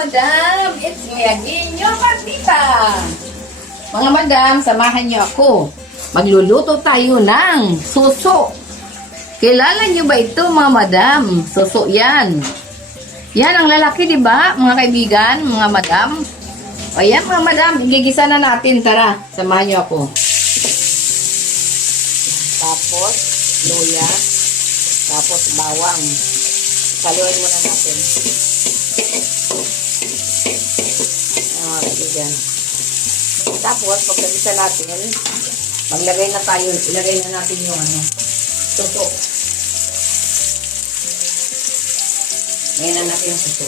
madam! It's me again, your Martita! Mga madam, samahan niyo ako. Magluluto tayo ng suso. Kilala niyo ba ito mga madam? Suso yan. Yan ang lalaki, di ba? Mga kaibigan, mga madam. O yan mga madam, igigisa na natin. Tara, samahan niyo ako. Tapos, luya. Tapos, bawang. Saluhin muna natin. Mga kaibigan. Tapos, pagkagisa natin, maglagay na tayo, ilagay na natin yung suso. Ngayon na natin yung suso.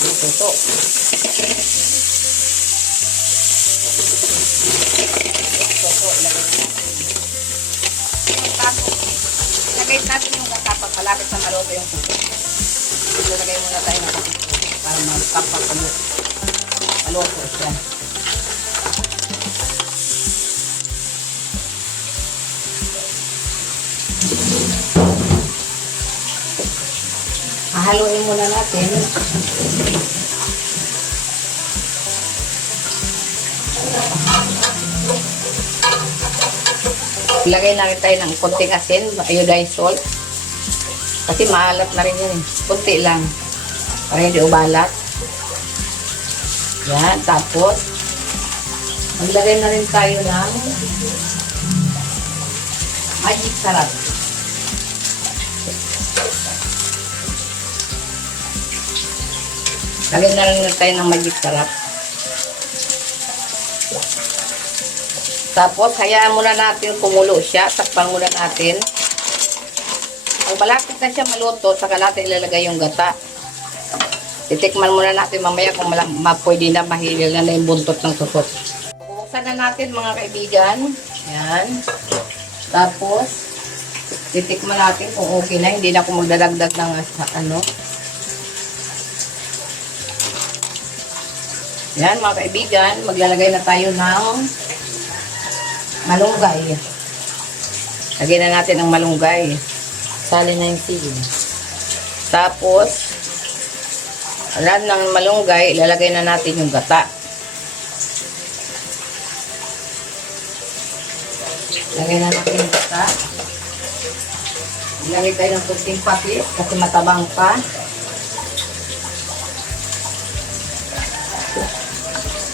Yung suso. Ilagay natin yung kapag malapit na maluto yung suso. Ilagay muna tayo ng kapag para magkapag maluto siya. Haluin muna natin. Ilagay na rin tayo ng konting asin, iodized salt. Kasi maalat na rin yun. Kunti lang. Para hindi ubalat. Yan. Tapos, maglagay na rin tayo ng magic sarap. Lagyan na rin tayo ng magic sarap. Tapos, hayaan muna natin kumulo siya. Takpan muna natin. Pag malapit na siya maluto, saka natin ilalagay yung gata. Titikman muna natin mamaya kung pwede na mahilil na yung buntot ng susot. Bubuksan na natin mga kaibigan. Yan. Tapos, titikman natin kung okay na. Hindi na ako magdadagdag ng Yan mga kaibigan. Maglalagay na tayo ng malunggay. Lagyan na natin ang malunggay. Sali na yung sili. Tapos, alam ng malunggay, ilalagay na natin yung gata. Lagay na natin yung gata. Ilagay tayo ng kunting pakis kasi matabang pa.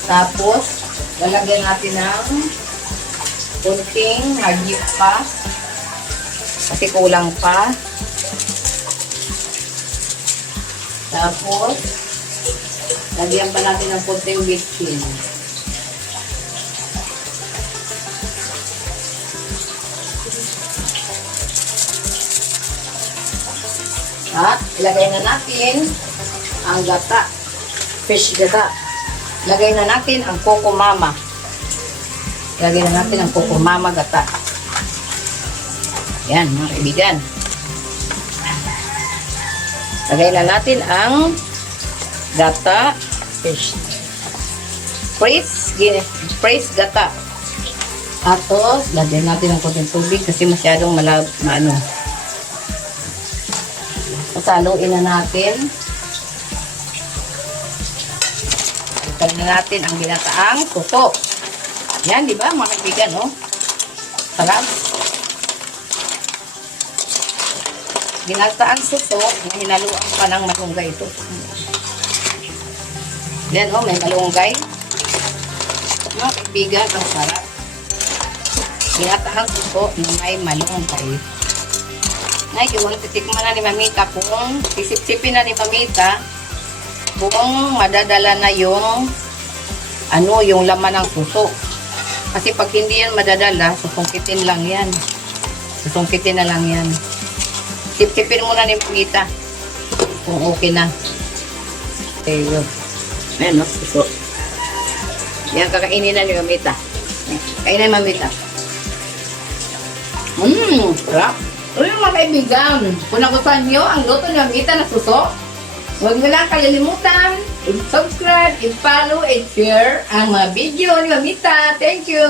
Tapos, lalagyan natin ng kunting hagip pa. Kasi kulang pa. Tapos, lagyan pa natin ng kunting bitchin. At, ilagay na natin ang gata. Fish gata. Lagay na natin ang Coco Mama. Lagay na natin ang Coco Mama gata. Yan, mga kaibigan. Lagay na natin ang gata fish. Praise gata. Tapos, lagay natin ang konting tubig kasi masyadong maano. Saluin na natin. Ikan na natin ang ginataang suso. Yan, di ba mga kaibigan, oh? Sarap. Ginataang suso, hinaluan pa ng malunggay ito. Yan, oh, may malunggay. Mga kaibigan, ang sarap. Ginataang suso na may malunggay. Ngayon, titikman na ni Mamita kung sisip-sipin na ni Mamita kung madadala na yung yung laman ng suso. Kasi pag hindi yan madadala, susungkitin lang yan. Susungkitin na lang yan. Sip-sipin muna ni Mamita kung okay na. Okay, yun. Ayan, no? Suso. Yan, kakainin na ni Mamita. Kainin na Mamita. Sarap. Uy mga kaibigan, kung nagustuhan nyo ang luto ni Mamita na suso, huwag nyo lang kalilimutan i-subscribe, i-follow, and share ang mga video ni Mamita. Thank you!